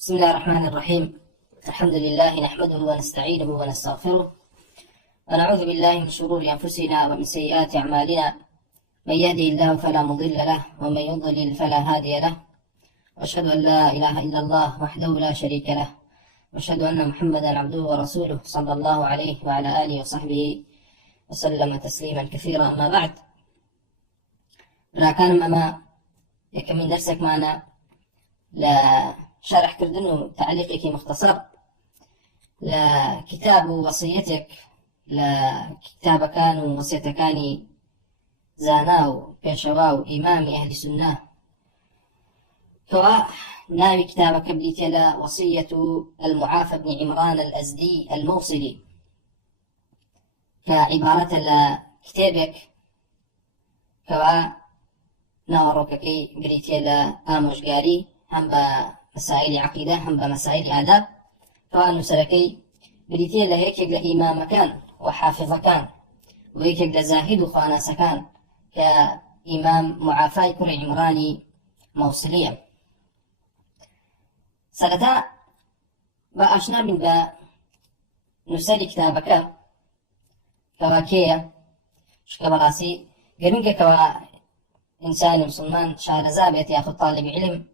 بسم الله الرحمن الرحيم. الحمد لله نحمده ونستعينه ونستغفره ونعوذ بالله من شرور أنفسنا ومن سيئات أعمالنا، من يهده الله فلا مضل له ومن يضلل فلا هادي له، وأشهد أن لا إله إلا الله وحده لا شريك له، وأشهد أن محمدا عبده ورسوله صلى الله عليه وعلى آله وصحبه وسلم تسليما كثيرا. أما بعد، كان مما يكمل درسك معنا لشرح كردن تعليقك مختصر لكتاب وصيتك لكتاب كان وصيتكاني زاناو بيشواو إمام أهل سنة كوا ناوي كتابك بليتلا وصية المعافى بن عمران الأزدي الموصلي، كعبارة لكتابك كوا ناوروككي بريتلا آموشگاري هم بمسائل عقيدة هم بمسائل آداب، كوا نسركي بريتلا هيك لإمام كان وحافظ كان وهيك لزاهد وخانس كان كإمام معافى كر عمراني موصلية. سرتا بأشنا من نسالي كتابك كواكية شكبراسي قرنك كوا إنسان مسلمان شارزابت ياخذ طالب علم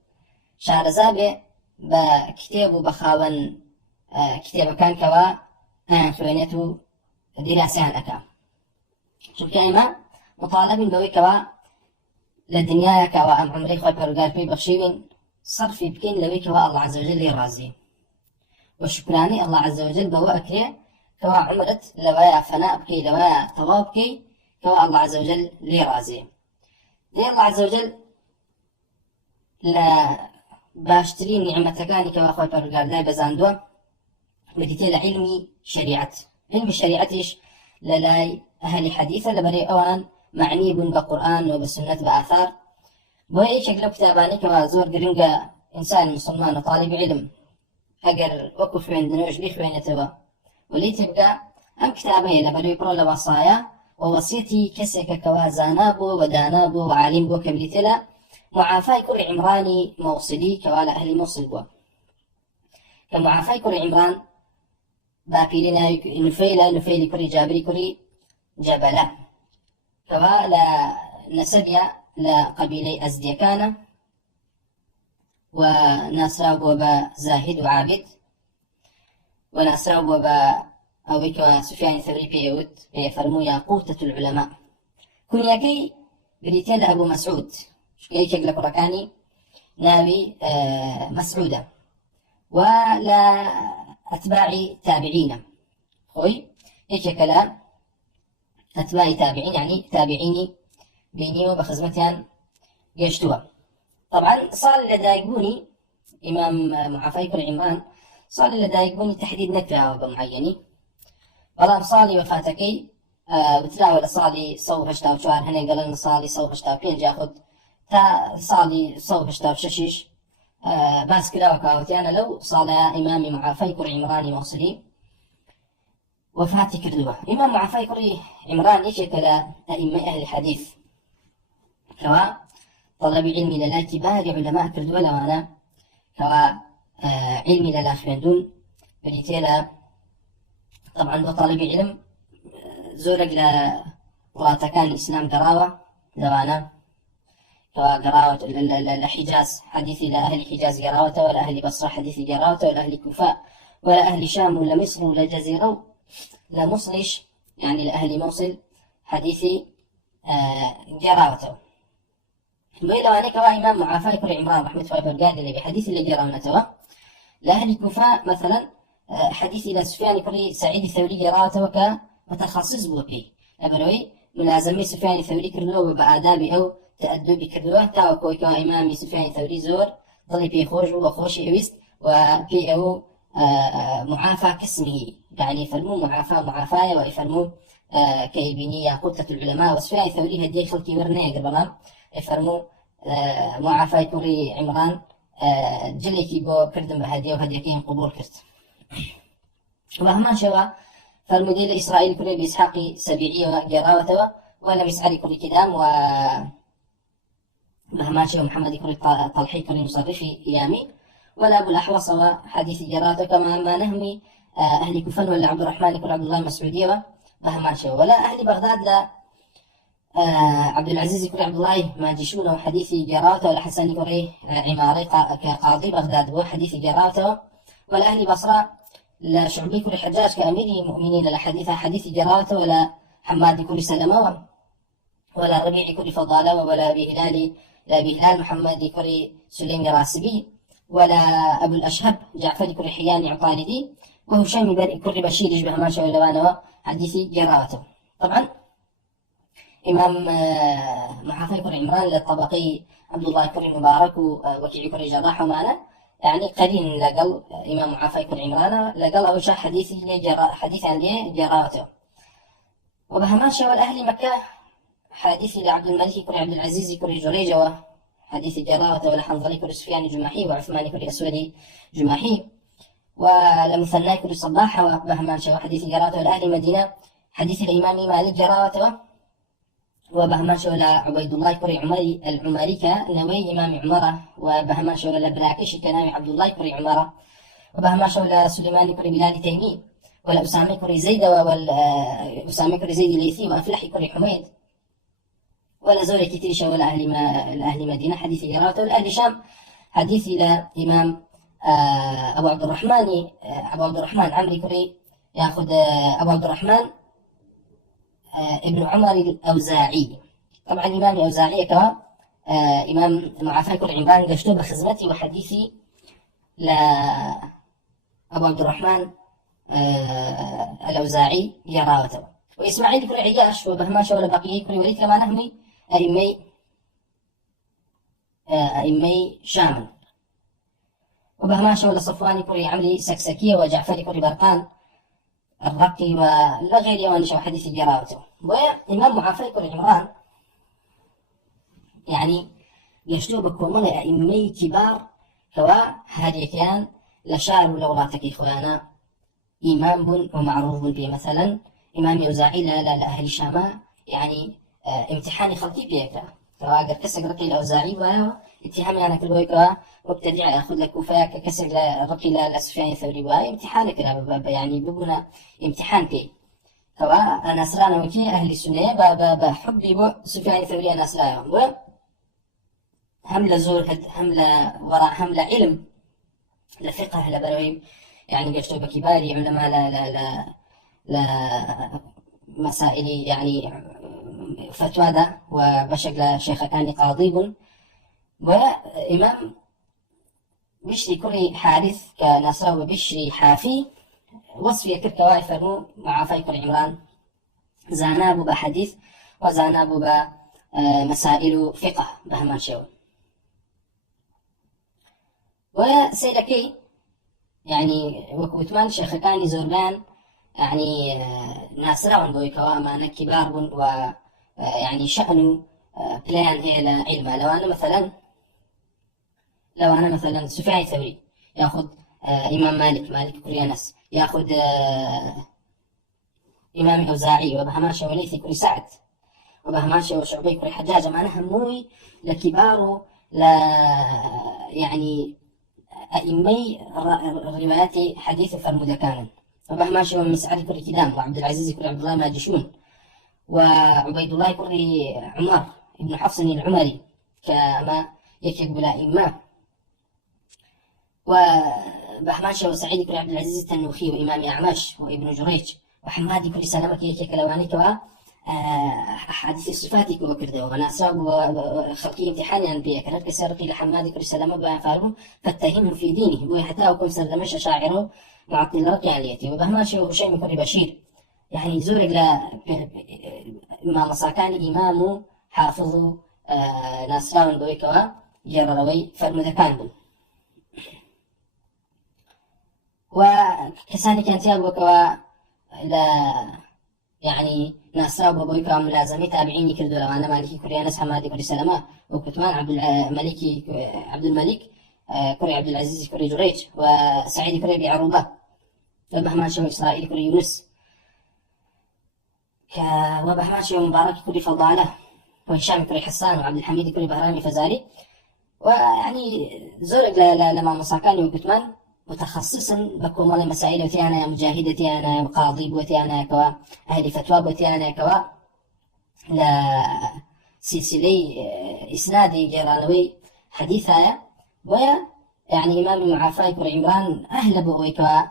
شارزابه بكتاب وبخاون كتاب كان كوا خوينته دراسان أكا شوف كائما مطالب بوي كوا للدنيا كوا أم عمري خوي برقار في بخشيوين صرفي بكين لوي كوا الله عز وجل راضي، وشكراني الله عز وجل بوا أكري كوا عمرت لوايا فناء بكي لوايا طواب بكي كوا الله عز وجل لي راضي. دي الله عز وجل لا باشترين نعمتكاني كوا خوي برقار داي بزاندوا بديتي لعلمي شريعة، علم الشريعتش للاي أهل حديثة لبري أوان معني بن بقرآن وبسنة بآثار بوي شكل كتاباني كوا زور قرنقا إنسان مسلمان وطالب علم أقر وقف عندنا وجلي خوين توا ولي تبقى أم كتابين لبري برو لوصايا ووصيتي كسك كوا زانابو ودانابو وعالم بو كبريتلا معافاي كل عمراني موصلي كوالا أهل موصل بو كمعافاي كل عمران باقي لنا نفيل كري جابري كري جبلة كوا لا نسبيا لقبيلي أزديكانا وناسراو بوبا زاهد وعابد وناسراو بوبا أويك سفيان الثوري بيود بيفرمو ياقوتة العلماء كنياكي بريتيل أبو مسعود شكي شكل قركاني ناوي مسعودة ولا أتباع تابعين خوي إيش كلام أتباع تابعين يعني تابعيني بيني وبخزمتيان يشتوى. طبعا صار لدايقوني إمام معافى كل عمران صار لدايقوني تحديد نكرة بمعيني والله صالي وفاتكي بتراول صالي صوب هشتاو شوار هني قالن صالي صوب هشتاو بين جاخد تا صالي صوب هشتاو ششيش باس كلا وكاوتي أنا لو صال إمام معافى كل عمراني موصلي وفاتي كردوه إمام معافى كل عمران إيش كلا أئمة أهل الحديث كوا طلب علمي للا كبار علماء كردوه لوانا كوا علمي للا خويندون بريتيلا طبعا بطالب علم زورق لوراتكان الإسلام قراوة لوانا كوا قراوة الحجاز حديثي لأهل حجاز قراوة ولا أهل بصرة حديثي قراوة ولا أهل كوفاء ولا أهل شام ولا مصر ولا جزيرة لا مصلش يعني لأهل موصل حديثي قراوة وإلا أنا كوا إمام معافى كل عمران رحمة الله فرقاد اللي بحديث اللي قراونته لأهل كوفاء مثلا حديث إلى سفيان كري سعيد الثوري قراءته كمتخصص بوكي أبروي ملازمي سفيان الثوري كرلو بآدابي أو تأدبي كرلو تاو كوي كوا إمامي سفيان الثوري زور ضلي بي خوش وخوش إويست وبي أو معافى كاسمه يعني فرمو معافاة ويفرمو كيبيني ياقوتة العلماء وسفيان الثوري هدي خلقي ورني قربنا يفرمو معافى كري عمران جليكي بو كردم بهدي وهديكين قبول كرت وهما شوا فالمدير إسرائيل كري بإسحاقي سبيعي وقراوته ولا مسعري كري كدام ومهما شوا محمد كري طلحي كري مصرفي يامي ولا أبو الأحوص وحديث جراته كما ما نهمي أهل كفن ولا عبد الرحمن كر عبد الله المسعودية وهمان شو ولا أهل بغداد لا عبد العزيز كر عبد الله ما جيشونه وحديث جراته ولا حسن كري عماري كقاضي بغداد وحديث جراته ولا أهل بصرة لا شعبي كر حجاج كأمير المؤمنين لا حديث جراته ولا حماد كر سلمة ولا ربيع كر فضالة ولا بهلال محمد كر سليم راسبي ولا أبو الأشهب جعفر كر حياني عطاردي وهشام كر بشير يشبه ما شاء الله حديث جراته. طبعا إمام معافى كر عمران للطبقي عبد الله كر مبارك وكيع كر جراح ومانا يعني قليل لقل إمام معافى كر عمران لقل أو شا حديث عن جراته. وبهماشة والأهل مكة حديث لعبد الملك كر عبد العزيز كر جريجة حديث جراته ولا حنظلي كر سفيان جماحي وعثمان كر أسود جماحي ولمثنى كر صباح وبهماشة وحديث جراته والأهل مدينة حديث الإمام مالك جراته وبهماشة ولا عبيد الله كر عمري العمري كنوي إمام عمره وبهماشة ولا براكش كنوي عبد الله كر عمره وبهماشة ولا سليمان كر بلال تيمي ولا أسامة كر زيد أسامة كر زيد ليثي وأفلح كر حميد ولا زول كتير ولا أهل مدينة حديث جراته والأهل شام حديث إلى إمام أبو عبد الرحمن عمري كري يأخذ أبو عبد الرحمن ابن عمر الأوزاعي. طبعا الإمام الأوزاعي كوا إمام معافى كل عمران قشتو بخزمتي وحديثي لأبو عبد الرحمن الأوزاعي يراوته وإسماعيل كل عياش وبهماش ولا بقية كل وليد كما نهمي أئمي شام وبهماش ولا صفواني كل عمري سكسكية وجعفري كل برقان الرقي ولا غير يوانش حديث جراوته. وإمام معافى كر عمران يعني يشتو بكومون أئمي كبار كوا هذه كان لشار لوراتك إخوانا إمام بن ومعروف به مثلا إمام يوزاعي لا أهل شام يعني امتحان خلقي بيك كوا قد كسر رقي الأوزاعي اتهامي أنا كل بويكوا مبتدع أخذ لك وفاك كسر رقي لسفيان الثوري امتحانك يعني ببنا امتحان كي كوا أنا أسرانا وكي أهل السنة بحبي بو سفيان الثوري أنا أسراهم و هم زهد هم وراء هم علم لفقه لبروي يعني قشتو بكباري علماء لا مسائل يعني فتوى ده وبشكل شيخ كان قاضي وإمام بشري كل حارث كنصر وبشري حافي وصف يكر كواي فرمو معافى كل عمران زانابو بحديث وزانابو بمسائل فقه بهمان شو وسيدكي يعني وكوتمان شيخ كان زوربان يعني ناصرون بوي كوا أمانة كبار و يعني شأنه بلان هي لعلمه لو أنا مثلا سفيان الثوري يأخذ إمام مالك كل أنس يأخذ إمام الأوزاعي وبهماشة وليثي كل سعد وبهماشة وشعبي كل حجاج أنا هموي لكباره يعني أئمي الروايات حديث فرمودة كان وبهماشة ومسعد كل كدام وعبد العزيز كل عبد الله ماجشون وعبيد الله كل عمر ابن حفص العمري كما يكتب الأئمة وبهماشة وسعيد كل عبد العزيز التنوخي وإمام أعمش وابن جريج وحمادي كل سلامة كيك كلواني كوا حديث الصفات كوا كرده وأنا أصاب وخلقي امتحاني عن بيك هل كسرقي لحمادي كل سلامة بفارهم فاتهمه في دينه بوي حتى وكم سردمش شاعره معطل رقي عليتي وبهماشة وهشام كل بشير يعني زورق لا إمام صاكاني إمامه حافظ ناصراون بوي كوا جرروي فرمذكان وكساني كانت يابوكوا لا يعني ناصرا وبوي كوا ملازمي تابعيني كردو لو أنا مالكي كوري أنس حمادي كوري سلامة وكتمان عبد الملك كوري عبد العزيز كوري جريج وسعيد كوري بعروبة وبهمان شو إسرائيل كوري يونس وبهمان شو مبارك كوري فضالة وهشام كوري حسان وعبد الحميد كوري بهراني فزاري ويعني زورك لما مساكاني وكتمان متخصصا بكم والله مسائل وتيانا يا مجاهدتي أنا يا قاضي وتيانا كوا أهل فتوى وتيانا كوا لا سلسلة إسنادي جيرانوي حديثها ويا يعني إمام المعافى كر عمران أهل بويكوا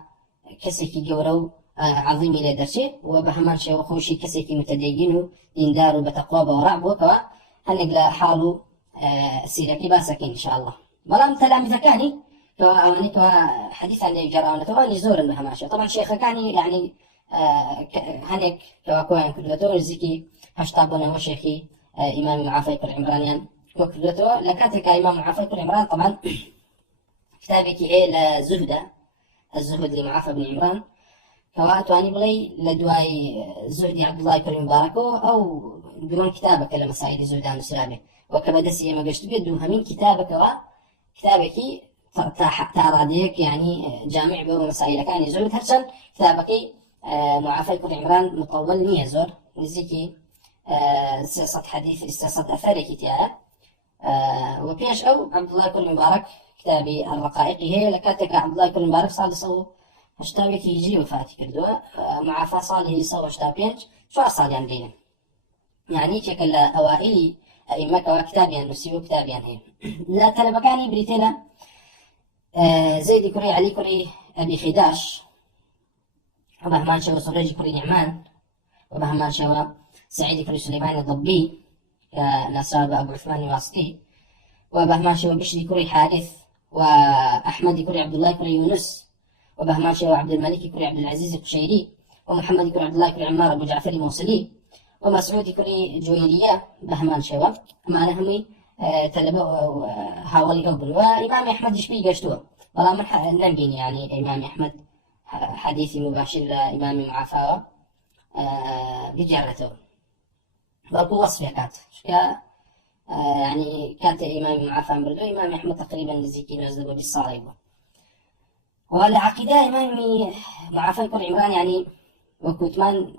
كسيكي جورو عظيم إلى درشة وبهمان شيء وخوشي كسيكي متدينه ديندار بتقوى ورعب وكوا هنقل حاله سيركي باسكين إن شاء الله بلام تلامذة كاني كواني كوا حديث عن جرانة تواني زور بهماشة طبعا شيخ كاني يعني هنك كوا كوان كردتو زكي هشتابنا وشيخي إمام المعافى كر عمرانيان كوا كردتو لكاتك إمام المعافى كر عمران طبعا كتابك إيه لزهدة الزهد لمعافى بن عمران كواتواني بلي لدواي زهدي عبد الله كريم مباركو أو دون كتابك لمسائل زهدان السلامي وكبدسي ما قشت بيدو همين كتابك كتابك تاراديك يعني جامع بو مسائل كان زهد هرشان كتابك معافى كريم عمران مطول نية زور نزيكي سياسة حديث سياسة أثاري كتيارة وبيش أو عبد الله كريم مبارك كتابي الرقائق هي لكاتك عبد الله كريم مبارك صار صو هشتابك يجي وفاتي كردوه مع فصاله يصو هشتابينج شو أصال يعني يعني شكل أوائلي أئمة كوا كتابيان نسيو كتابيان هي لا تلبكاني بريتنا زيد كري علي كري أبي خداش وبهمان شو سريج كري نعمان وبهمان شو سعيد كري سليمان الضبي كنصاب أبو عثمان الواسطي وبهمان شو بشري كري حارث وأحمد كري عبد الله كري يونس وبهمان شو عبد الملك كري عبد العزيز القشيري ومحمد كري عبد الله كري عمار أبو جعفر الموصلي ومسعود كري جويرية بهمان شو معنا همي تلبوا هاولي أوبن وإمام أحمد شبي قشتوه والله من نبين يعني إمام أحمد حديثي مباشر لإمام معافى بجارته برضو وصفه كانت يعني كانت إمام معافى بردو إمام أحمد تقريبا نزيكي نزلوا بالصالح والعقيدة إمام معافى كل عمران يعني وكتمان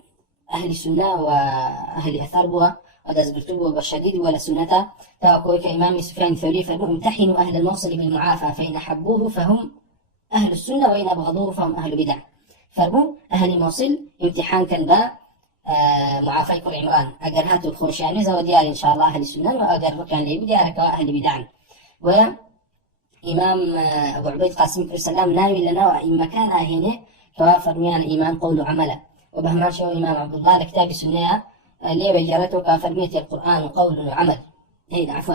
أهل السنة وأهل أثار بوا وداز برتبوا بالشديد ولا سنة توقعوا كإمام سفيان الثوري فامتحنوا أهل الموصل بالمعافى فإن حبوه فهم أهل السنة وإن أبغضوه فهم أهل بدع فرموا أهل الموصل امتحان كان با معافى كل عمران أجر هاتوا الخرشاني زود ديار إن شاء الله أهل السنة وأجر كان لي بديارك أهل بدع وإمام أبو عبيد قاسم كل سلام ناوي لنا وإن مكان هنا توافر ميان إيمان قول عمله وبهمان شو إمام عبد الله لكتاب سنة ليه بجرته كفرمية القرآن قول وعمل إيه عفوا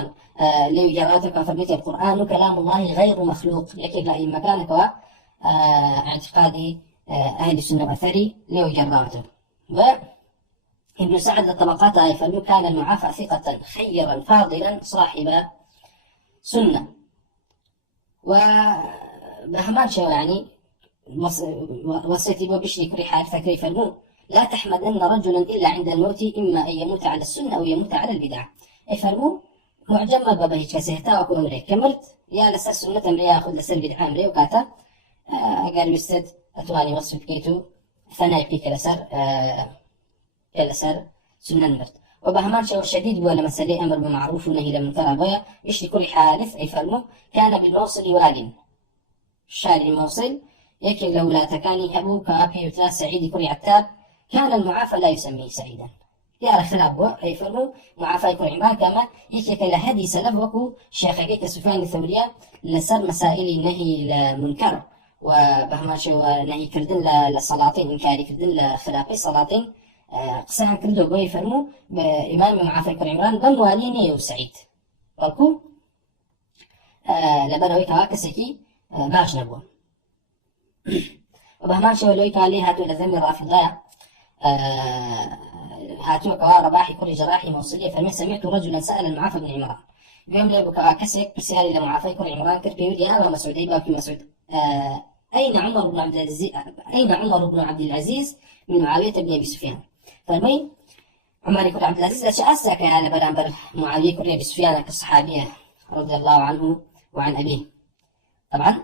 ليه بجرته كفرمية القرآن كلام الله غير مخلوق لكن لا إن مكانك اعتقادي أهل السنة والأثري ليه بجرته وابن سعد الطبقات يفرمي كان المعافى ثقة خيرا فاضلا صاحب سنة وبهمان شو يعني وصيتي بشري كري حارثة كيف المو لا تحمدن رجلا إلا عند الموت إما أن يموت على السنة أو يموت على البدع فرمو معجم بابا كسيهتا وكو أمري كملت يا لسر سنة أمري ياخذ لسر بدع أمري وكاتا قال بستد أتواني وصف كيتو ثناي بيك لسر سنة مرت وبهمان شو شديد ولا مسألة أمر بمعروف ونهي لمنكر أبويا بشري كري حارث فرمو كان بالموصل واجن الشارع الموصل يكن لولا تكاني هبو كابي وتلا سعيد كري عتاب كان المعافى لا يسميه سعيدا يا خلابو أي فرمو معافى يكون عمران كما يكن لهدي سلف وكو شيخي كسفيان الثورية لسر مسائل النهي المنكر وبهما شو نهي كردن للصلاطين إنكاري كردن لخلافي صلاطين قصان كردو بوي فرمو بإمام معافى يكون عمران بمواليني وسعيد وكو لبنوي كواكسكي باش نبوه وبهمان شو لوي كالي هاتو لذم الرافضة هاتو كوا رباحي كل جراحي موصلية فما سمعت رجلا سأل المعافى بن عمران قام لي بكوا كسك بسأل إلى معافى كل عمران كربي ودي أبا مسعود أي باكي مسعود أين عمر بن عبد العزيز من معاوية بن أبي سفيان فالمي عمر يكون عبد العزيز أشأسك على برامبر معاوية كل أبي سفيان كالصحابية رضي الله عنه وعن أبيه طبعا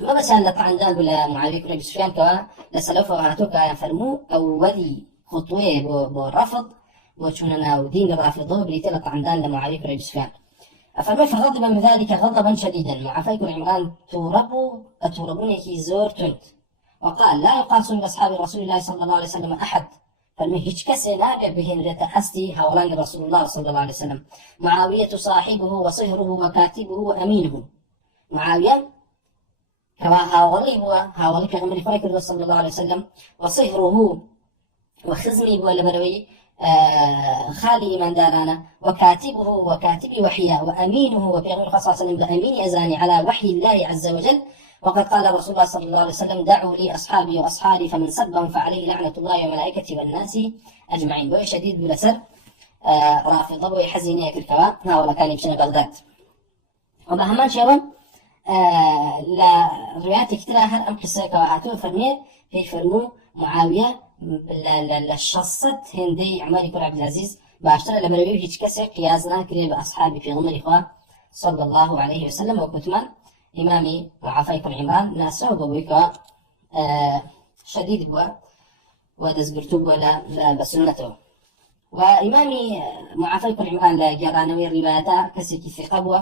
ما بس أن طبعا دان ولا معاوية كل أبي سفيان كوا لسلوفه هاتوكا فرمو أو ولي خطوة بالرفض وشوننا ودين الرافضة بريتلا طبعا دان لمعاوية كل أبي سفيان أفرمي فغضب من ذلك غضبا شديدا معافيك عمران أتوربونيكي زور تند وقال لا يقاس بأصحاب رسول الله صلى الله عليه وسلم أحد فرمي هيج كسي لا بهن رتحستي هولان رسول الله صلى الله عليه وسلم معاوية صاحبه وصهره وكاتبه وأمينه معاوية كوا هاولي في غمر صلى الله عليه وسلم وصهره وخزمي ولا بروي خالي من دارانا وكاتبه وكاتب وحيا وأمينه وفي غير خاصة بأمين أزاني على وحي الله عز وجل وقد قال رسول الله صلى الله عليه وسلم دعوا لي أصحابي وأصحابي فمن سبهم فعليه لعنة الله وملائكته والناس أجمعين. بوي شديد بلسر رافضة بوي حزينية الكوا هاولا كان يمشي بغداد وبهمان شوان لا روايات كتيرة هر أم قصة كواهاتو فرمي في فرمو معاوية للشصت هندي عمر بن عبد العزيز باشترى لبروي هيك كسر قياسنا كريب أصحابي في غمر إخوة صلى الله عليه وسلم وكتمان إمامي معافي بن عمران ناسه بويكا شديد بوا ودزبرتوب ولا بسنته وإمامي معافي بن عمران لا جرانوي الروايات كسر ثقة بوا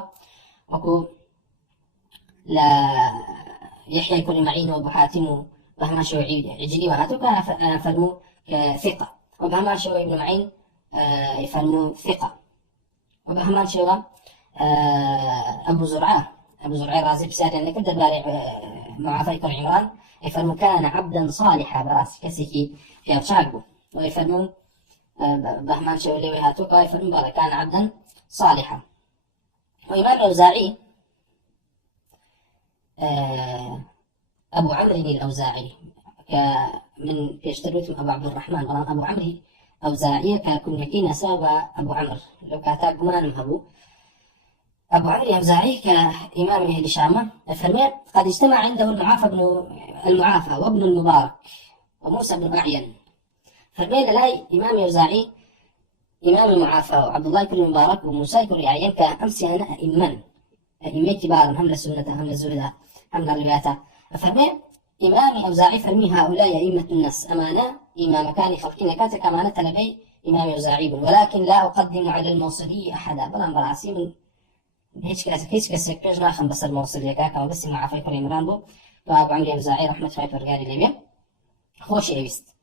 وكو لا يحيى كل معين وابو حاتم بهما شوعي عجلي وهاتو كان فرمو ثقة وبهما شوعي ابن معين يفرمو ثقة وبهما شوعي أبو زرعة الرازي بسارة أنك دباري معافي كل عمران يفرمو كان عبدا صالحا براس كسكي في أرشاقه ويفرمو بهما شوعي وهاتو يفرمو كان عبدا صالحا وإمام الأوزاعي أبو عمرو الأوزاعي من بيشتروت أبو عبد الرحمن أبو عمرو أوزاعي ككل مكين سوى أبو عمرو لو كاتب من مهبو أبو عمرو الأوزاعي كإمام أهل الشام فرمي قد اجتمع عنده المعافى وابن المبارك وموسى بن أعين فرمي للاي إمام الأوزاعي إمام المعافى وعبد الله بن المبارك وموسى بن أعين كأمسي أنا أئمة كبار هم لسنة هم لزهدة هم للروايات فرمي إمامي أوزاعي فرمي هؤلاء أئمة الناس أمانة إمام كان خلقنا كاتك أمانة لبي إمام أوزاعي ولكن لا أقدم على الموصلي أحدا بلا براسي من هيك كاس كجنا خم بس الموصلي كما بس مع فيكر عمران بو وأبو عمرو أوزاعي رحمة الله فرقاري ليبيا خوش إيست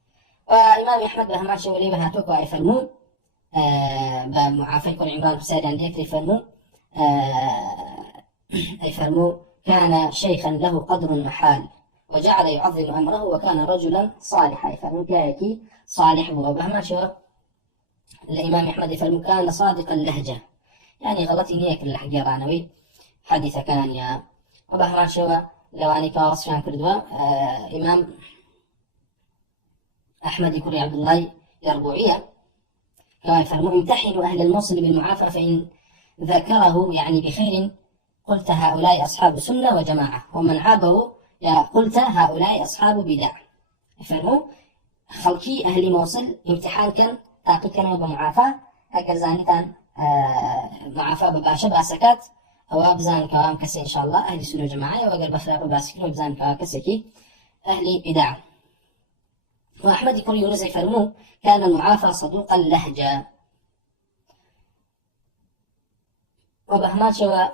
وإمام أحمد بهمان شولي بهاتوك ويفرمون بمع فيكر عمران بسائر عندك يفرمون يفرمون كان شيخا له قدر محال وجعل يعظم أمره وكان رجلا صالحا يفرمون كايكي صالح وبهما شو الإمام أحمد يفرمون كان صادق اللهجة يعني غلطي نيك الحجرانوي حديث كان يا وبهما شو لو أني كواصف عن كردوا إمام أحمد يكري عبد الله يربوعية كما يفرمون امتحنوا أهل الموصل بالمعافى فإن ذكره يعني بخير قلت هؤلاء أصحاب سنة وجماعة ومن عابه قلت هؤلاء أصحاب بدع يفرموا خلقي أهل موصل امتحان كان تاقي كانوا بمعافى أكر زانتان معافى بباشا باسكات أو أبزان كوام كسي إن شاء الله أهل سنة وجماعة وأقر بفراق باسكين وأبزان كوام كسيكي أهل بدع وأحمد يقول يونس يفرموا كان المعافى صدوق اللهجة وبهمات شوى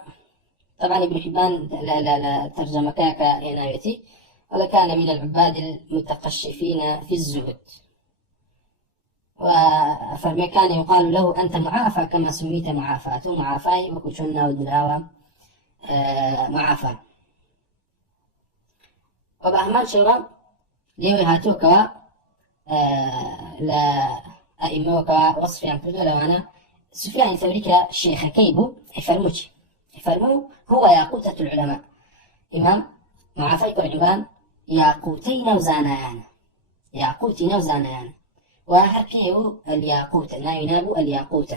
طبعا ابن حبان لا ترجمة كاكا عنايتي ولا كان من العباد المتقشفين في الزهد فما كان يقال له أنت معافى كما سميت معافاة معافاي وكشنا ودراوة معافى وبهمان شوى ليوي هاتوكا لا أئمة وصف عن كل لو أنا سفيان الثوري كشيخ كيبو يفرمو هو ياقوتة العلماء إمام معافي بن عمران ياقوتين وزانيان وهركيه الياقوت لا يناب الياقوت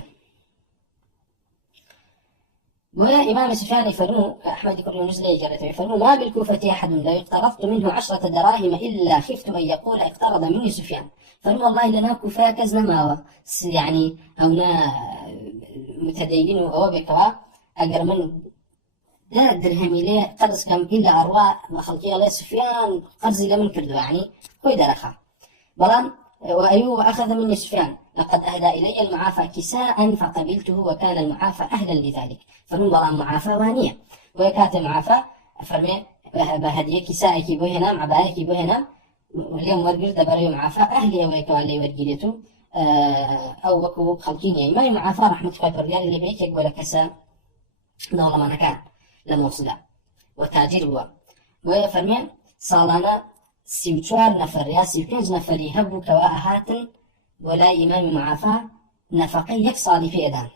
وإمام سفيان يفرمو أحمد بن يونس ليجرته يفرمو ما بالكوفة أحد لو اقترضت منه 10 دراهم إلا خفت أن يقول اقترض مني سفيان فرمو والله لنا كوفة كزنا ماوا يعني أونا متدينين أو بكوا أجر من لا درهمي ليه قرز كم إلا أرواء خلقي الله سفيان قرزي لمن كردو يعني كوي درخا بلان وأيوب أخذ مني سفيان لقد أهدى إلي المعافى كساء فقبلته وكان المعافى أهلا لذلك. فمن وراء معافى وانية ويكات معافى فرمي بهدية كسائك بوهنا عبايك بوهنا واليوم ورقر دبريو معافى أهلي ويكوالي ورقريتو أو وكو خلقيني ما معافى رحمة خوي بريال اللي بيك يقول كسا دولة ما نكان لموصلة وتاجر هو وفرمي صالانا سيوتوار نفر يا سيوكنج نفر يهبو كواء هاتن ولا إمام معافى نفقي يكصالي في أدان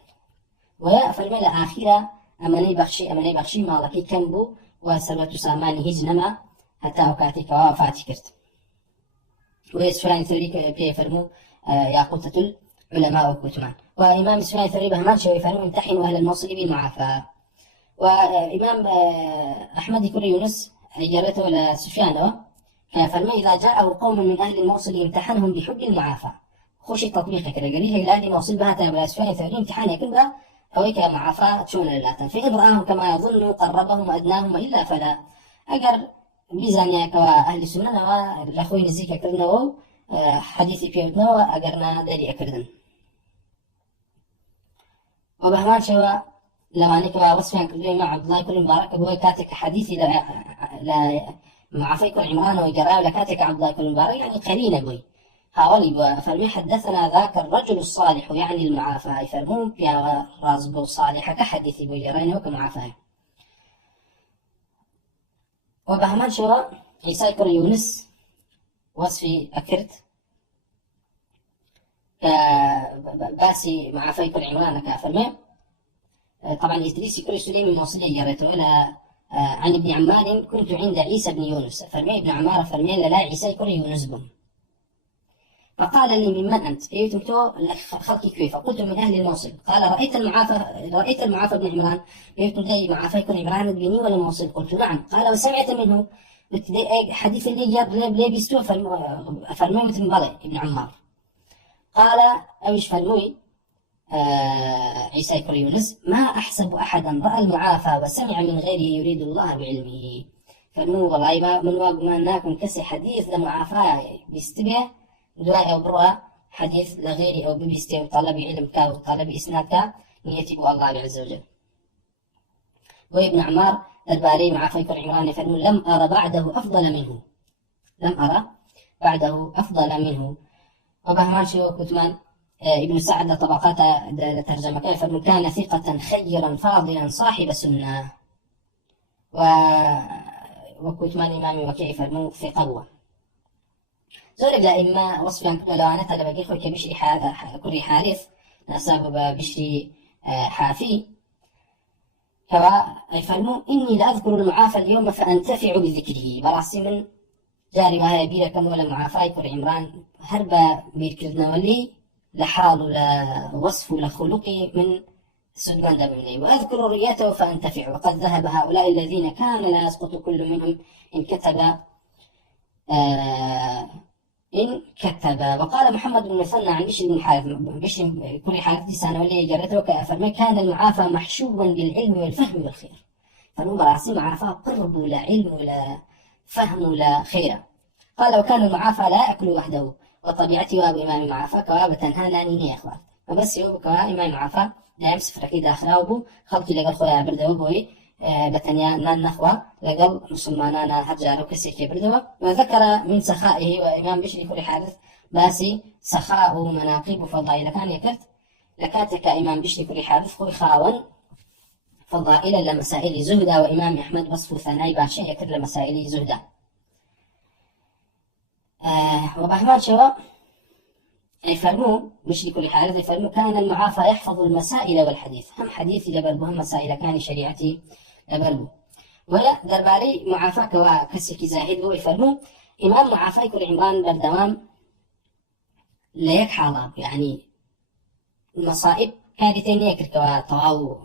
وفرمي لآخرة أمني بخشي مالكي كمبو وسروة ساماني هجنما حتى أوكاتي كواء فاتي كرت وسفيان الثوري بيفرمو ياقوتة العلماء وكتمان وإمام سفيان الثوري بهمان شوي يفرمو امتحنوا أهل الموصل بالمعافى. وإمام أحمد كري يونس جرته لسفيان فرمي إذا جاءه قوم من أهل الموصل امتحنهم بحب المعافى خوشي تطبيقه كده قريها إلى أهل الموصل بها ولا سفيان الثوري امتحان يكون بها أويك معافى تشون للاتا فإن رآهم كما يظن قربهم وأدناهم وإلا فلا أجر بيزانيا كوا أهل السنة والأخوين الزيكا كرنا حديثي بيوتنا وأجرنا داري أكردن وبهمان شوا لما نكوا وصفيان كردوي مع عبد الله كل مبارك هو كاتك حديثي لا معافي كل عمران وجراء لكاتك عبد الله كل مبارك يعني قرين بوي هاولي فرمي حدثنا ذاك الرجل الصالح يعني المعافى فرمون يا رازبو صالح كحديثي بوي جراء وكمعافى. وبهمان شوا عيسى كر يونس وصفي أكرت باسي معافي كل عمران كافرمي طبعا إدريسي كل سليم موصلي جريته إلى عن ابن عمار كنت عند عيسى بن يونس فرمي ابن عمار فرمي لا عيسى كل يونس بن فقال لي ممن أنت؟ فيتمتو خلقي كيف؟ فقلت من أهل الموصل. قال رأيت المعافى بن عمران؟ فيتمتو معافى كل عمران بني ولا الموصل؟ قلت نعم. قال وسمعت منه حديث اللي جاب لي بيستوى فرمي مثل بلي ابن عمار. قال أوش فرمي عيسى كر يونس ما أحسب أحدا رأى المعافى وسمع من غيره يريد الله بعلمه. فرمو والله ما من واقع ما ناكم كسي حديث لمعافى بيستبه دواء أو بروا حديث لغيري أو بيستوى وطلب علم كا وطلب إسناد كا نيتي الله عز وجل. وابن عمار الباري معافى كر عمران فرمو لم أرى بعده أفضل منه. وبهمان شو كتمان ابن سعد طبقات ترجمة كيف كان ثقة خيرا فاضلا صاحب سنة وكتمان إمامي وكيف ثقة زورب لإما وصفيان كل لوانة لبقي خوي بشري كري حارث نأساب بشري حافي كوا يفرمو إني لأذكر المعافى اليوم فأنتفع بذكره براسي من جاري وهي بيرا كم ولا معافى كري عمران هربا بيركرنا ولي لحال لوصف لخلقي من سدمان دمني وأذكر رؤيته فأنتفع وقد ذهب هؤلاء الذين كان لا يسقط كل منهم إن كتب. وقال محمد بن مثنى عن بشر بن حارث بشر كل حارث لسانه ولي جرته وكأفرمي كان المعافى محشوا بالعلم والفهم والخير. فنوبر عصي معافى قرب لا علم ولا فهم ولا خير. قال وكان المعافى لا يأكل وحده وطبيعتي وابو إمام معافى كواب تنهاناني يا إخوان فبس يوب كواب إمام معافى لا يمسف ركيد آخر وبو خلطي لقل خويا بردو بوي بتنيا نان نخوة لقل مسلمانانا هرجار وكسيكي بردو. وذكر من سخائه وإمام بشري كل حادث باسي سخاء مناقب فضائل كان يكرت لكاتك إمام بشري كل حادث خوي خاون فضائل لمسائل زهدة وإمام أحمد وصف ثاني باشي يكر لمسائل زهدة. وبهمان شوا يفرمو مش لكل حارث يفرمو كان المعافى يحفظ المسائل والحديث هم حديث لبربهم مسائل كان شريعتي لبربو ولا درباري معافى كوا كسيكي زاهد هو يفرمو إمام معافى كل عمران بردوام لا يكحالا يعني المصائب كارثين يكر كوا طواو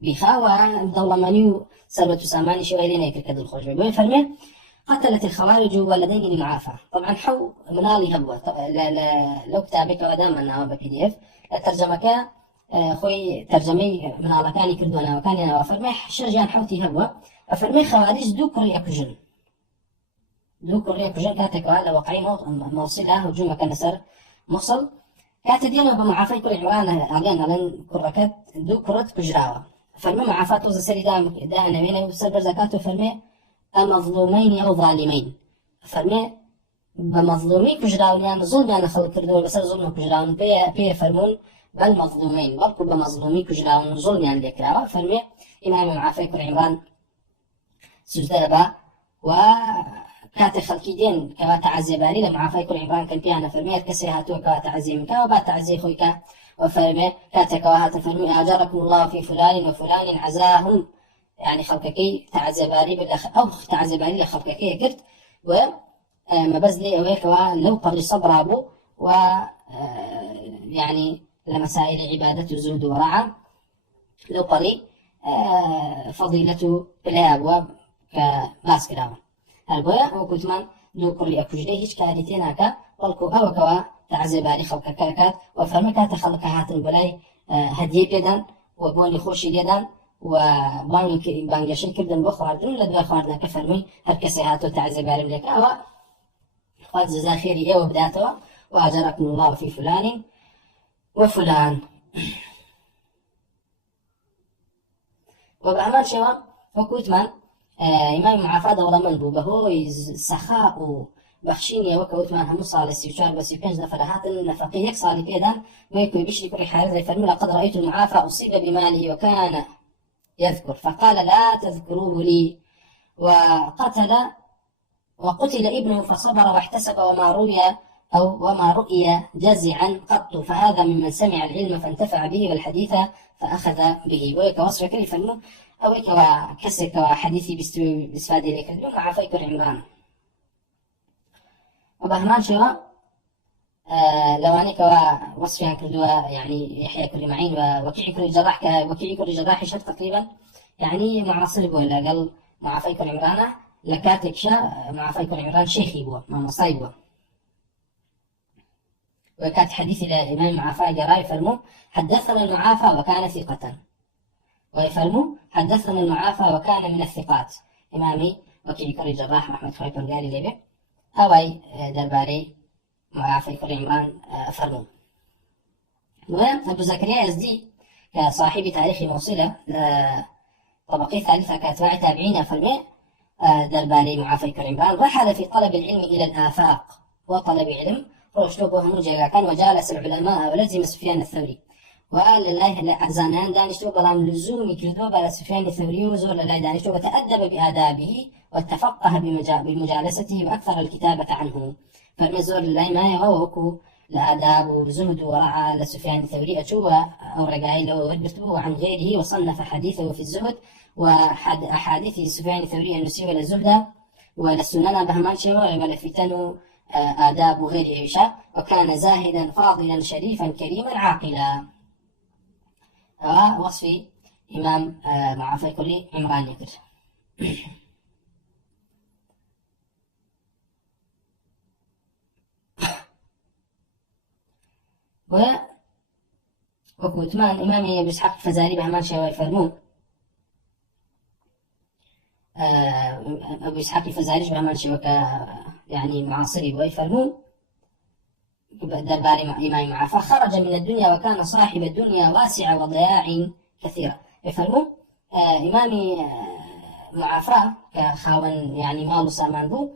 بخاوة الدولة منيو سربة ساماني شو غيرين يكر كدو الخرج ويفرمي قتلت الخوارج ولديني معافى. طبعا حو منالي هبوة لو كتابك ودام أنا بPDF الترجمة خوي ترجمي منالا كاني كردونا وكاني أنا وفرمي شرجان حوتي هبوة. أفرمي خوارج دو كري أكجن دو كوريا كوجن كاتك على وقعي موصلة هجوم كان سر موصل كات دينا بمعافي كل عمران علينا لن كركت دو كرت كجراوة فرمي معافاته زسري دا نبينا بسر زكاته فرمي المظلومين أو ظالمين فرمي بمظلومي كجراون يعني ظلم يعني خلق كردو بسر ظلم كجراون بي فرمون بالمظلومين بلكو بمظلومي كجراون ظلم يعني لكراوة فرمي إمام معافي كل عمران سجدة با و كات خلقي دين كوا تعزي باري لمعافي كل عمران كان بيانا فرمي كسي هاتو كوا تعزي منك وبا تعزي خويك وفرمي كات كوا هات فرمي أجركم الله في فلان وفلان عزاهم يعني خلقكي تعزي باري بالأخ أو تعزي باري لخلقكي كرت و ما بزلي أويك لو قبل الصبر أبو و يعني لمسائل عبادة وزهد ورعا لو قري فضيلة بلا أبواب كباس كراوة هالبويا وكتمان دو كل أكوجري هيش كاريتين هكا والكو أو كوا تعزي باري خلق كاكات وفرمكا تخلق هاتن بلاي هدية بيدان وبوني خوشي ليدان وبانجشن كردن بخواردن لدوا خواردنا كفرمي هركسي هاتو تعزي باري مليك أو خوات جزا خيري إيه وبداتوا وأجركم الله في فلان وفلان وبأمان شوا وكوتمان إمام معافاة ولا من بو بهو سخاء بخشيني وكوتمان هم صالح سيوشار بس يبينج نفرهات النفقية صالح كيدا ويكو بشري كل حال زي فرمي لقد رأيت المعافى أصيب بماله وكان يذكر فقال لا تذكروه لي وقتل ابنه فصبر واحتسب وما رؤي جزعا قط فهذا ممن سمع العلم فانتفع به والحديث فأخذ به ويك وصف كيف أنه أويك وكسك وحديثي بسفادي لك اليوم عافيك العمران وبهمان شوا لو أنك وصفها كردوا يعني يحيى كل معين وكيعي كل جراح شد تقريبا يعني معاصر ولا قال معافيك العمران لكاتك شا معافيك العمران شيخي بوا ما مصايبوا وكانت حديث الإمام معافى جراي فرمو حدثنا المعافى وكان ثقة ويفرمو حدثنا المعافى وكان من الثقات إمامي وكيل كري جراح محمد خليفة قال لي هواي درباري معافى كري عمران فرمو وأبو زكريا يزدي كصاحب تاريخ موصلة طبقية ثالثة كاتباع تابعين فرمي درباري معافى كري عمران رحل في طلب العلم إلى الآفاق وطلب علم روشتوبه مجيغا كان وجالس العلماء ولزم سفيان الثوري وقال لله أحزانان دانشتو بلام لزومي كردو بلا سفيان الثوري وزور لله دانشتو وتأدب بآدابه وتفقه بمجالسته وأكثر الكتابة عنه فالمزور لله ما يغوكو لآداب وزهد ورعى لسفيان الثوري أشوبه أو رقائل وغربته عن غيره وصنف حديثه في الزهد وأحاديث سفيان الثوري النسي ولا الزهد ولا السنن بهمان شوى ولا فتنه آداب غير عيشة وكان زاهدا فاضلا شريفا كريما عاقلا وصفي إمام معافى كل عمران يكر وكوتمان إمامي أبو إسحاق الفزاري بهمان شوى يفرمون أبو إسحاق الفزاري بهمان شوى يعني معاصري ويفرمون درباري إمام معافى خرج من الدنيا وكان صاحب الدنيا واسع وضياع كثيرة يفرمون إمامي معافى كخاون يعني مال سامان بو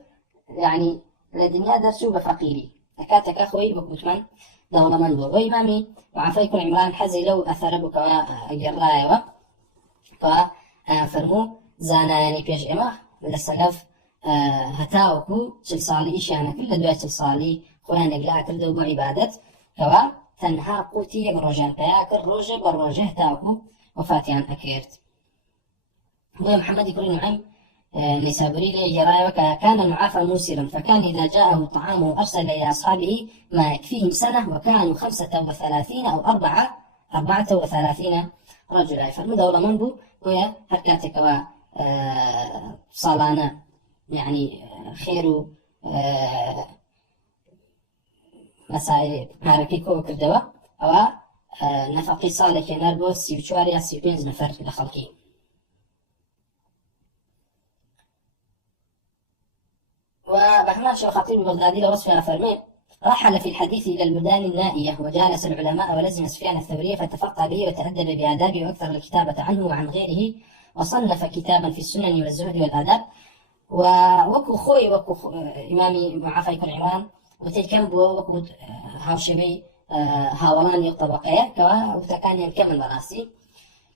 يعني الدنيا درسوا بفقيري أكاتك أخوي بكوتمان دولة من بو وإمامي معافى يكون عمران حزي لو أثر بك وجرايا ففرمو زاناني بيج إما للسلف هتاوكو شل صالي إشيانا كل دوات شل صالي خوان نقلها كل دو عبادة كوا تنها قوتي يقروجان بياكر روجة بروجة هتاوكو وفاتيان أكيرت ويا محمد يقول نعم نسابري لي جرايا كان المعافى موسرا فكان إذا جاءه طعامه أرسل إلى أصحابه ما يكفيهم سنة وكانوا 35 أو 34 رجلا فالمدولة منبو ويا هركاتك صالانا يعني خير مسائل معركي كو كردوا أو نفقي صالح نربو سيوشواريا سيوبينز نفر لخلقي وبهمان شو خطيب بغدادي لوصفها فرمي رحل في الحديث إلى البلدان النائية وجالس العلماء ولزم سفيان الثوري فتفقه به وتأدب بآدابه وأكثر الكتابة عنه وعن غيره وصنف كتابا في السنن والزهد والآداب ووكو خوي إمامي معافى يكون عمران وتلكم بو وكو هاوشبي هاولاني طبقية كوا وتكاني الكمل مراسي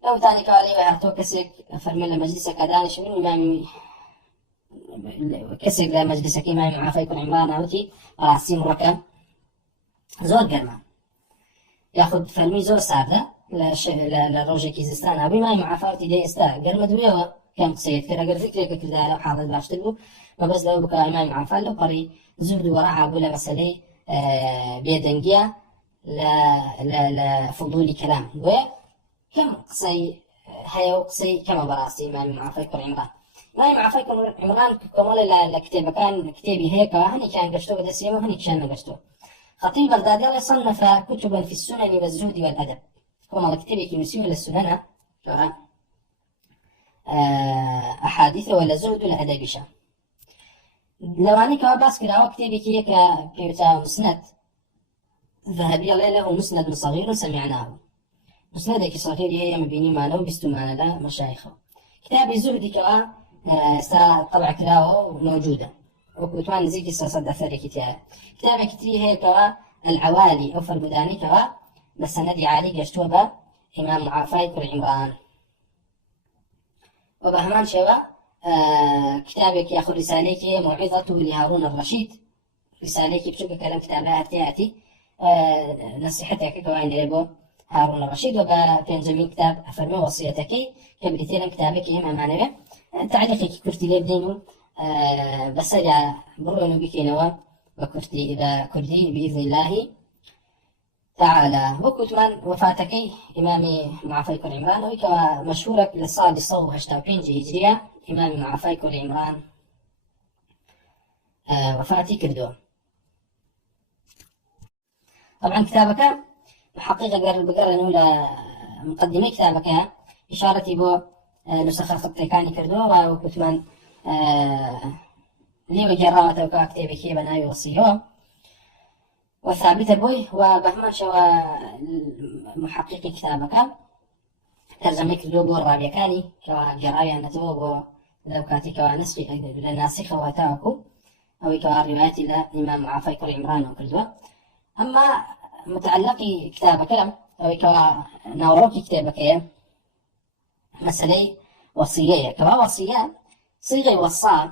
لو تاني كوالي وهاتو كسك فرمي لمجلسك دانش من إمامي كسر لمجلسك إمام معافى يكون عمران أوتي راسي مركب زور قرمان ياخذ فرمي زور سادة لروجة كيزستان أبي ما معافى أوتي دي استا قرمة دوية كم قصيت كرا قر ذكرك كذا لو حاضر باشتلو ما بس لو بكرا إمام معافى لو قري زهد ورعى ولا مسألة بيدنجيا لا فضول كلام وكم قصي هيا قصي كما براسي إمام معافى يكون عمران ما معافى يكون عمران كمال لكتاب كان كتابي هيك هني كان قشتو بدسيمه هني كان قشتو خطيب بغدادي صنف كتبا في السنن والزهد والأدب كمال كتابي كيمسيو للسنن أحاديث ولا زهد ولا أدب شا لو أنا كواس كراو كتابي كي كبيرتا مسند ذهبي له مسند صغير سمعناه مسندك صغير هي مبيني معنا وبستو معنا لا مشايخه كتابي زهدي كوا طبع كراو موجودة وكتوان زي قصة صد أثري كتابة كتري هي كوا العوالي أو فرمداني كوا بس ندي عالي قشتوبة إمام معافى يكون عمران وبهمان شوا كتابك ياخذ رساليك موعظة لهارون الرشيد رساليك بشكل كلام كتابها تأتي نصيحتك كوا عند لبو هارون الرشيد وبتنجمين كتاب أفرمي وصيتك كبريتين كتابك إمام معنوي تعليقك كرتي لي بدينو بس أرجع برونو بكينوا وكرتي إذا كردي بإذن الله تعالى وكتمان وفاتك إمامي معافى يكون عمران وكما مشهورك للصاد الصوب هشتاقين هجرية إمامي معافى يكون عمران وفاتي كردو طبعا كتابك حقيقة بقرر نقول مقدمي كتابك إشارتي بو نسخة خطي كاني كردو وكتمان لي وجرات وكا كتابي كي بناي وصيه وثابت بوي وبهمان شوى محقق كتابك ترجمة كردو بو الرابع كاني كوا جرايا نتوبو لو كاتي كوا نسخي لناسخة واتاكو أو كوا روايات الإمام معافى يكون عمران وكردو أما متعلقي كتابك أو كوا نوروكي كتابك مسألة وصية كما وصية صيغة وصاء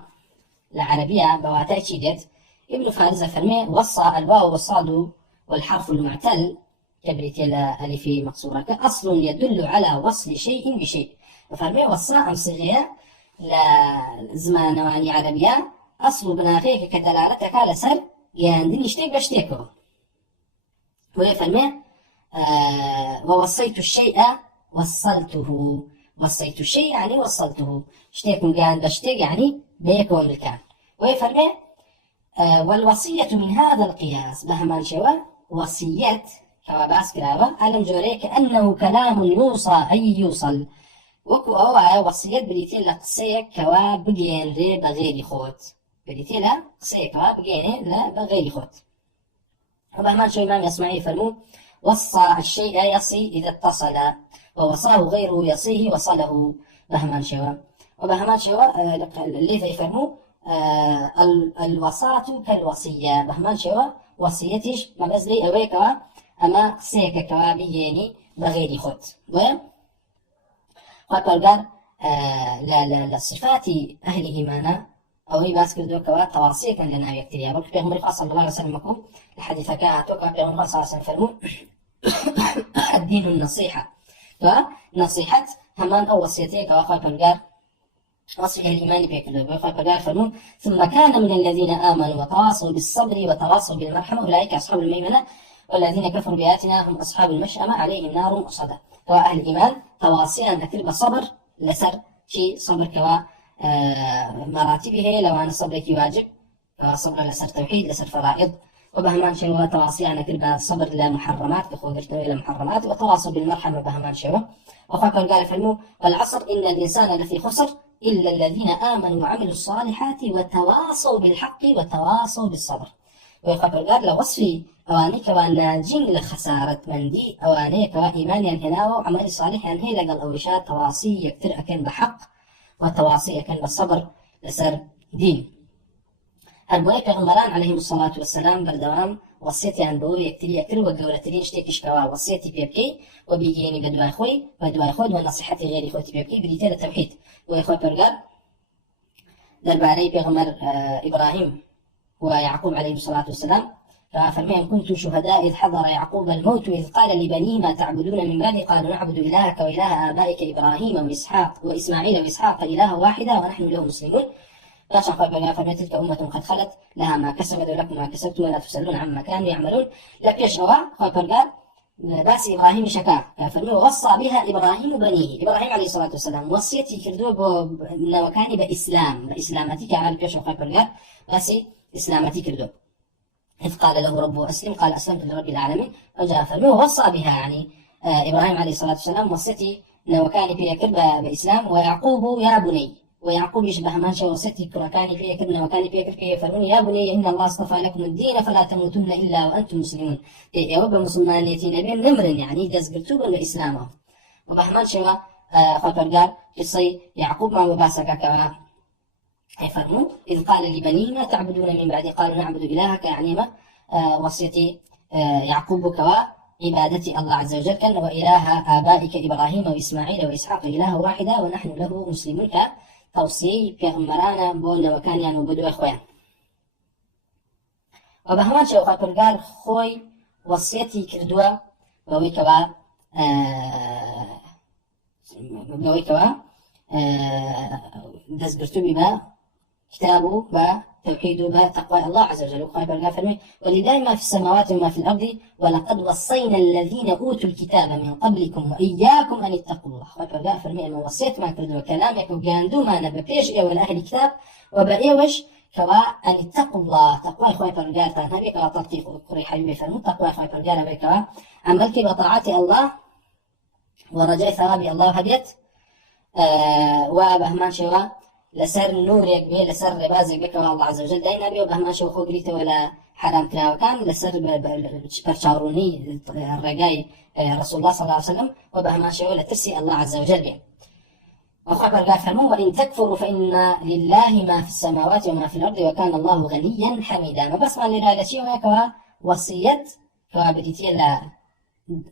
العربية بواتاي شيدت ابن فارس فرمي وصى الواو والصاد والحرف المعتل كبريت الألف مقصورة أصل يدل على وصل شيء بشيء فرمي وصى أم صيغة لزمان نواني عربية أصل بناغيك كدلالتك على سر ياندين يشتيك بشتيكو ويفرمي ووصيت الشيء وصلته وصيت الشيء يعني وصلته شتيكم كان بشتيك يعني بيكون مكان ويفرمي والوصية من هذا القياس بهمان شوا وصية كما باس كراوة ألم جوري كأنه كلام يوصى أي يوصل وكو أو وصية بريتين لقصيك كوا بقين ري بغير خوت بريتين لقصيك كوا بقين لا بغير خوت وبهمان شو إمام يسمعي فرمو وصى الشيء يصي إذا اتصل ووصاه غيره يصيه وصله بهمان شوا وبهمان شوا اللي يفهموا الوصاة كالوصية بهمان شوا وصيتش ما بزلي أويكوا أما قصيك كوابيني بغير خط وقال لا صفات أهل إيمانا أو هي باس كردو كوا تواصيكا لنا يكتريا بل بيغمر صلى الله عليه وسلم مكو الحديث كاتوكا بيغمر صلى الله عليه وسلم فرمو الدين النصيحة فنصيحة همان أو وصيتك وقال بالقار وصية الإيمان بيكذب وقال بالقار فرمون ثم كان من الذين آمنوا وتواصوا بالصبر وتواصوا بالمرحمة أولئك أصحاب الميمنة والذين كفروا بآياتنا هم أصحاب المشأمة عليهم نار مؤصدة وأهل الإيمان تواصيا أكتب صبر لسر شيء صبر كوا مراتبه لو أنا صبرك واجب صبر لسر توحيد لسر فرائض وبهمان شيء تواصي أنا كلمة صبر لمحرمات بخوض إلى محرمات وتواصل بالمرحمة بهمان شيء وفاكر قال فيلمو والعصر إن الإنسان لفي خسر إلا الذين آمنوا وعملوا الصالحات وتواصوا بالحق وتواصوا بالصبر. ويخبر قال لوصفي أواني كوان ناجين لخسارة من دي أواني كوا إيمان ينهناو وعمل صالح ينهي لقل أوشات تواصي يكتر أكن بحق وتواصي أكن بالصبر لسر دين. هربوي پیغمبران عليهم الصلاة والسلام بردوام وصيتي عن بو يكتر وقولترين شتيكش كوا وصيتي بيبكي وبيجيني بدواي خوي خود ونصيحتي غيري خوتي بيبكي بريتال التوحيد. ويخوي برقال درباري پیغمبر إبراهيم ويعقوب عليه الصلاة والسلام فمن كنت شهداء إذ حضر يعقوب الموت إذ قال لبنيه ما تعبدون من بعدي قالوا نعبد إلهك وإله آبائك إبراهيم وإسحاق وإسماعيل وإسحاق إله واحدة ونحن له مسلمون. لا شك فمن تلك أمة قد خلت لها ما كسبت ولكم ما كسبتم ولا تسألون عما كانوا يعملون. لك يشوا قال باس إبراهيم شكا فمن وصى بها إبراهيم بنيه إبراهيم عليه الصلاة والسلام وصيتي كردو وكان بإسلامتك على الكشف قال بس إسلامتي كردو. إذ قال له ربه أسلم قال أسلمت لرب العالمين. وجاء فمن وصى بها يعني إبراهيم عليه الصلاة والسلام وصيتي وكان في كرب بإسلام. ويعقوب يا بني ويعقوب يشبه من شاء وصيتي كان في كرب وكان في كرب فرمون يا بني إن الله اصطفى لكم الدين فلا تموتن إلا وأنتم مسلمون. يوب مسلمان يتين بين نمر يعني دزقرتوب الإسلام وبحمان شاء خطر قال قصي يعقوب ما وباسك كوا يفرمون إذ قال لبنيه ما تعبدون من بعد قالوا نعبد إلهك يعني ما وصيتي يعقوب كوا عبادة الله عز وجل كان وإله آبائك إبراهيم وإسماعيل وإسحاق إله واحدة ونحن له مسلمون كتوصي پیغمبرانا بون وكان يعني بدو إخوان. وبهمان شو خاطر قال خوي وصيتي كردوا بوي كوا دزبرتو بما كتابه بتوحيده بتقوى الله عز وجل. وقال فرمي ولله ما في السماوات وما في الأرض ولقد وصينا الذين أوتوا الكتاب من قبلكم وإياكم أن اتقوا الله. قال فرمي أن وصيت ما كردوا كلامك وقاندو ما نبقيش ولا أهل الكتاب وبأيوش كوا أن اتقوا الله تقوى إخوة فرقال تنهبي كوا تطيق قري حبيبي فرمو تقوى إخوة فرقال بكوا عن بلك بطاعة الله ورجاء ثواب الله هديت وبهمان شوا لسر نور يقبل لسر رباز يقبل الله عز وجل داينا بيو بهمان شو خوقريته ولا حرام كراو كان لسر برشاروني الرقاي رسول الله صلى الله عليه وسلم وبهمان شو لترسي الله عز وجل به. وخبر قال فرمو وإن تكفروا فإن لله ما في السماوات وما في الأرض وكان الله غنيا حميدا. ما بس ما لرا لشيء كوا وصية كوا بديتي لا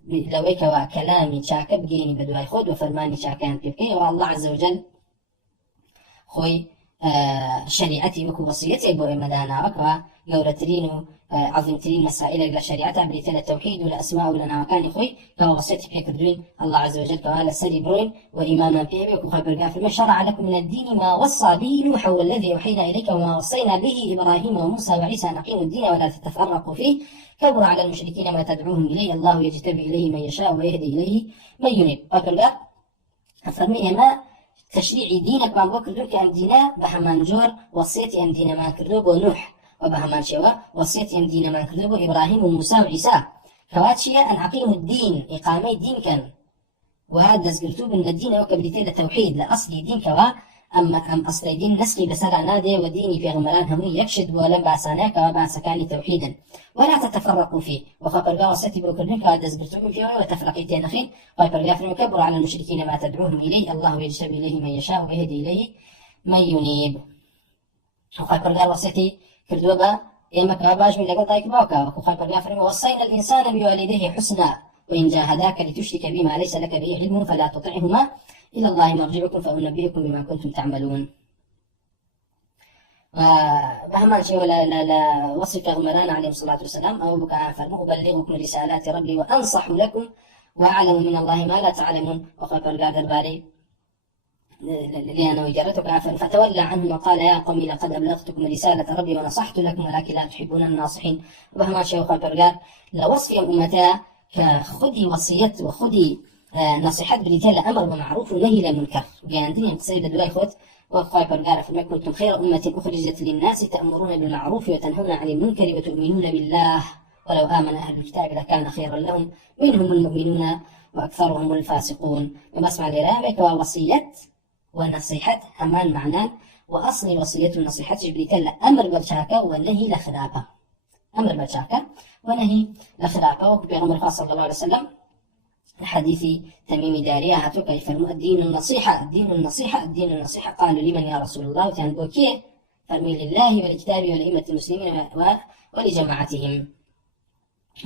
لوي كوا كلامي شاك بجيني بدو يخود وفرماني شاكان بيبكي والله عز وجل خوي شريعتي وكو وصيتي بو مدانا وكوا قورترين عظمترين مسائل إلى شريعتها بريتين التوحيد والأسماء ولنا وكان خوي كوا وصيتي في كردوين الله عز وجل كوا لسري بروين وإماما فيه وكو خبر قافل ما شرع لكم من الدين ما وصى به نوح والذي أوحينا إليك وما وصينا به إبراهيم وموسى وعيسى نقيموا الدين ولا تتفرقوا فيه كبر على المشركين ما تدعوهم إليه الله يجتبي إليه من يشاء ويهدي إليه من ينيب. وقال فرمي ما تشريع دينك ما بكر دوك أم دينا بهمان جور وصيتي أم دينا ما كردوب ونوح وبهمان شوا وصيتي أم دينا ما كردوب إبراهيم وموسى وعيسى كواتشيا أن أقيموا الدين إقامة دين كان وهذا زقرتوب أن الدين وكبريتين التوحيد لأصل دين كوا أم أصل دين نسلي بسرع نادي وديني في غمران همي يكشد ولم بعساناك وبعسكاني توحيدا ولا تتفرقوا فيه. وخبر وصيتي بكرنك هذا زقرتوب فيه وتفرقيتين أخي ويقول فرمي كبر على المشركين ما تدعوهم إليه الله يجتبي إليه من يشاء ويهدي إليه من ينيب. وخبر وصيتي كردوبا إما كاباج من لقل طايك باوكا وخبر فرمي وصينا الإنسان بوالديه حسنا وإن جاهداك لتشرك بما ليس لك به علم فلا تطعهما إلى الله مرجعكم فأنبئكم بما كنتم تعملون. وبهمان شيء لا وصف غمران عليه الصلاة والسلام أو بكاء فرموا أبلغكم رسالات ربي وأنصح لكم وأعلم من الله ما لا تعلمون. وخبر قادر باري لأنه وجرتك فتولى عنهم وقال يا قوم لقد أبلغتكم رسالة ربي ونصحت لكم ولكن لا تحبون الناصحين. وبهمان شيء خبر قال لوصف أمتا كخذي وصية وخذي نصيحات بريتال أمر بمعروف ونهي للمنكر. وعندنا قصيدة دواي خذ وخايبر قال فما كنتم خير أمة أخرجت للناس تأمرون بالمعروف وتنهون عن المنكر وتؤمنون بالله ولو آمن أهل الكتاب لكان خيرا لهم منهم المؤمنون وأكثرهم الفاسقون. وبسمع لرامك ووصية ونصيحة همان معنان وأصل وصية النصيحة جبريتا لأمر بالشاكة ونهي لخلافة أمر بالشاكة ونهي لخلافة وبيغمر صلى الله عليه وسلم حديث تميم دارية هاتو كيف الدين النصيحة الدين النصيحة الدين النصيحة قالوا لمن يا رسول الله وتان بوكيه فرمي لله والكتاب والأئمة المسلمين ولجماعتهم.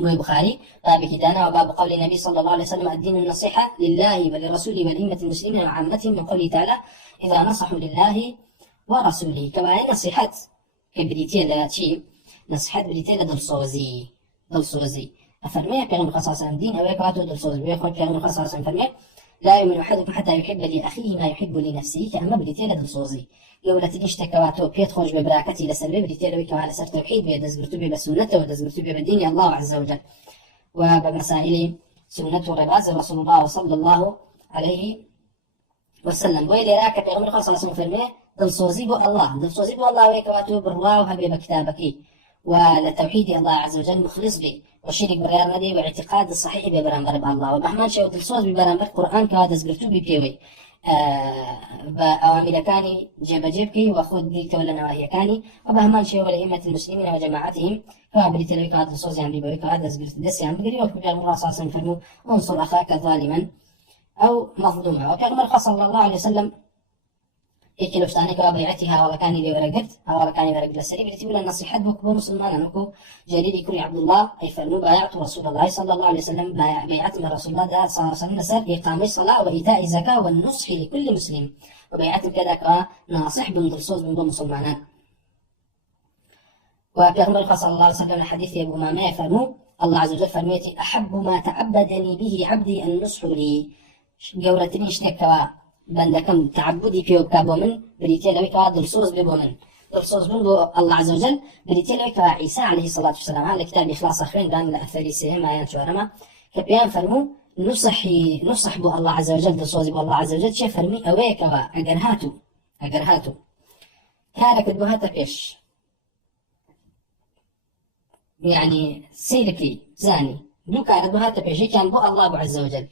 والبخاري باب كتانا وباب قول النبي صلى الله عليه وسلم الدين النصيحة لله ولرسوله والأئمة المسلمين وعامتهم من قوله تعالى إذا نصحوا لله ورسوله كما نصيحة كبريتين لا شيء نصيحة بريتين دلصوزي أفرمي بيغمر خصاصا دين أو يكواتو دلصوزي ويخرج بيغمر خصاصا فرمي لا يؤمن أحدكم حتى يحب لأخيه ما يحب لنفسه كأما بريتين دلصوزي قولة تنشتكواتو بيت خرج ببراكتي لسلبي بريتين ويكو على سر توحيد بيدزقرتو بسنته ودزقرتو بدين الله عز وجل وبمسائل سنة رباز رسول الله صلى الله عليه وسلم ويلي راك بيغمر خصاصا فرمي دلصوزي بو الله ويكواتو بروا وهبي بكتابك ولتوحيد الله عز وجل مخلص به وشرك بغير ندي واعتقاد الصحيح ببرامبر الله وبهمان شيء دلصوز ببرامبر القرآن كهذا قرتو ببيوي بأوامر كاني جيبكي وخذ ديك ولا نواهي كاني وبهمان شيء والأئمة المسلمين وجماعتهم فابري تلويك هذا الصوز يعني بيويك هذا قرت دس يعني بقري وكبير الله صلى الله عليه وسلم انصر أخاك ظالما أو مظلوما وكأمر صلى الله عليه وسلم إيكي لفتاني كوا بيعتها ولا كان لي ورقت ولا كان ورقت للسري بتقول النصيحة بكبر مسلمان نكو جريري كري عبد الله أي فرنو بايعت رسول الله صلى الله عليه وسلم بيعت من رسول الله ده صار سنة إقامة الصلاة وإيتاء الزكاة والنصح لكل مسلم وبيعت كذا كوا ناصح بن درسوس بن مسلمان وبيغمر صلى الله عليه وسلم الحديث أبو مامة فرنو الله عز وجل فرميتي أحب ما تعبدني به عبدي النصح لي جورتني اشتكوا بندكم تعبدي في وكابو من بريتي لوي كوا دلصوص ببو من دلصوص من بو الله عز وجل بريتي لوي كوا عيسى عليه الصلاة والسلام على كتاب إخلاص أخوين بان لأثريسه ما ينشورما كبيان فرمو نصح بو الله عز وجل دلصوص بو الله عز وجل شي فرمي أوي كوا أجر هاتو كارك بو هاتا بيش يعني سيركي زاني دو كارك بو هاتا بيش كان بو الله عز وجل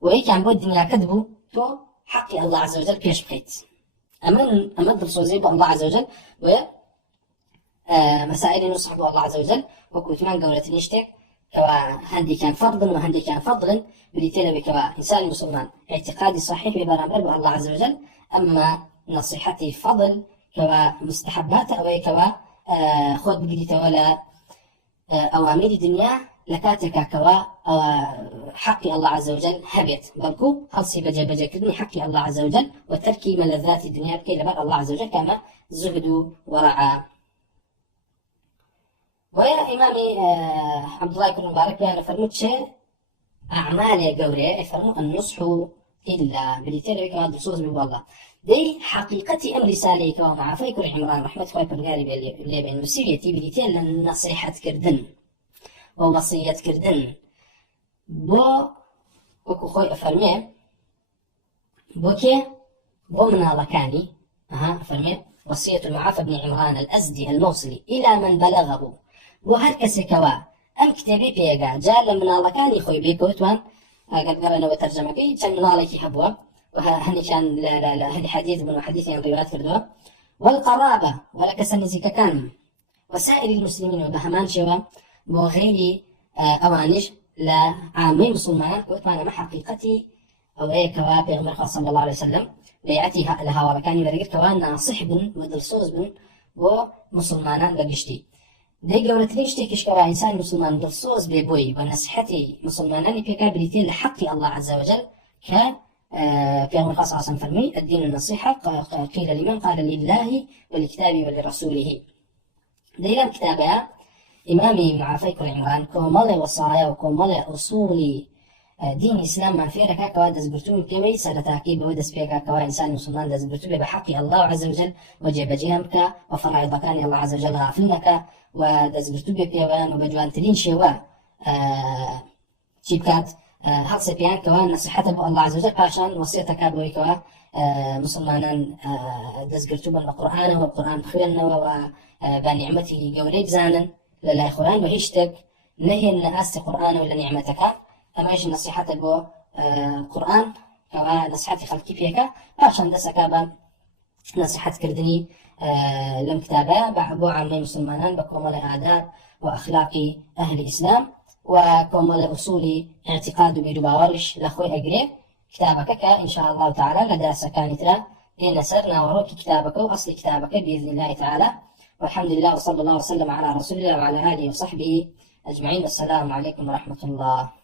وهي كان بو الدنيا كذبو تو حقي الله عز وجل بيش بخيت أمد الصوزي الله عز وجل و مسائل نصح الله عز وجل وكوتمان قولة نشتك كوا هندي كان فرضا وهندي كان فضلا بريتينا بكوا إنسان مسلمان اعتقادي صحيح ببرامبر الله عز وجل أما نصيحتي فضل كوا مستحبات أو كوا خود بقريته ولا أوامر الدنيا لكاتك كوا حق الله عز وجل هبت بلكو خلصي بجا كدني حق الله عز وجل وتركي ملذات الدنيا بكي لبر الله عز وجل كما زهد ورعى. ويا إمامي عبد الله بن مبارك يعني فرمت شيء أعمال قوري فرموا النصح إلا بليتيري كما دسوز من الله دي حقيقة أمر ساليك ومع فيكر عمران رحمة الله بالغالب اللي بين مسيريتي بليتين للنصيحة كردن ووصية كردن بو وكو خوي أفرمي بوكي بو من الله كاني أفرمي وصية المعافى بن عمران الأزدي الموصلي إلى من بلغه بو هركس كوا أم كتابي بيقا جال من الله كاني خوي بيكو توان قد قرأنا وترجمة كي كان من الله كيحبوا وهني كان لا هذه حديث من حديث عن روايات كردوا والقرابة ولك سنزيك كان وسائر المسلمين وبهمان شوا وغير أوانج لعامين مسلمان قلت معنا ما حقيقتي أو أي كوابع مرخص صلى الله عليه وسلم بيعتها لها وركاني ورقت كوان ناصح بن ودلصوز بن ومسلمان بقشتي دي قولت ليش تكش كوا إنسان مسلمان دلصوز ببوي ونصحتي مسلمانان بيكا بريتين لحق الله عز وجل في أمر خاص عصم فرمي الدين النصيحة قيل لمن قال لله ولكتابه ولرسوله دي لم كتابها إمامي مع فيكر عمران كومالي وصايا وكومالي أصولي دين إسلام ما فيه ركا كوا دزبرتومي بيوي سرتاكي بودس بيكا كوا إنسان مسلمان دزبرتومي بحق الله عز وجل وجب جيامك وفرائض كان الله عز وجل غافلنك ودزبرتومي بيوان وبجوان تلين شوا شيبكات هالسي بيان كوا نصيحة الله عز وجل عشان وصيتك بوي كوا مسلمان دزبرتومي القرآن والقرآن بخيرنا وبنعمته قولي بزانا لا قرآن وهيشتك نهي الناس قرآن ولا نعمتك أما إيش النصيحة بو قرآن نصيحتي خلقي فيك باشان دەسەکە بە نصيحتکردنی لەم کتابە بۆ عامەی مسلمانان بە کۆمەڵی ئاداب و ئەخلاقی ئەهلی ئیسلام و کۆمەڵی ئوسولی اعتقاد و بیر و باوەڕیش لە خۆی ئەگرێ کتابەکە کە إن شاء الله تعالى لە داسەکانی ترا دێنە سەر ناوەڕۆکی کتابەکە و ئەسڵی کتابەکە بإذن الله تعالى والحمد لله وصلى الله وسلم على رسول الله وعلى آله وصحبه أجمعين والسلام عليكم ورحمة الله.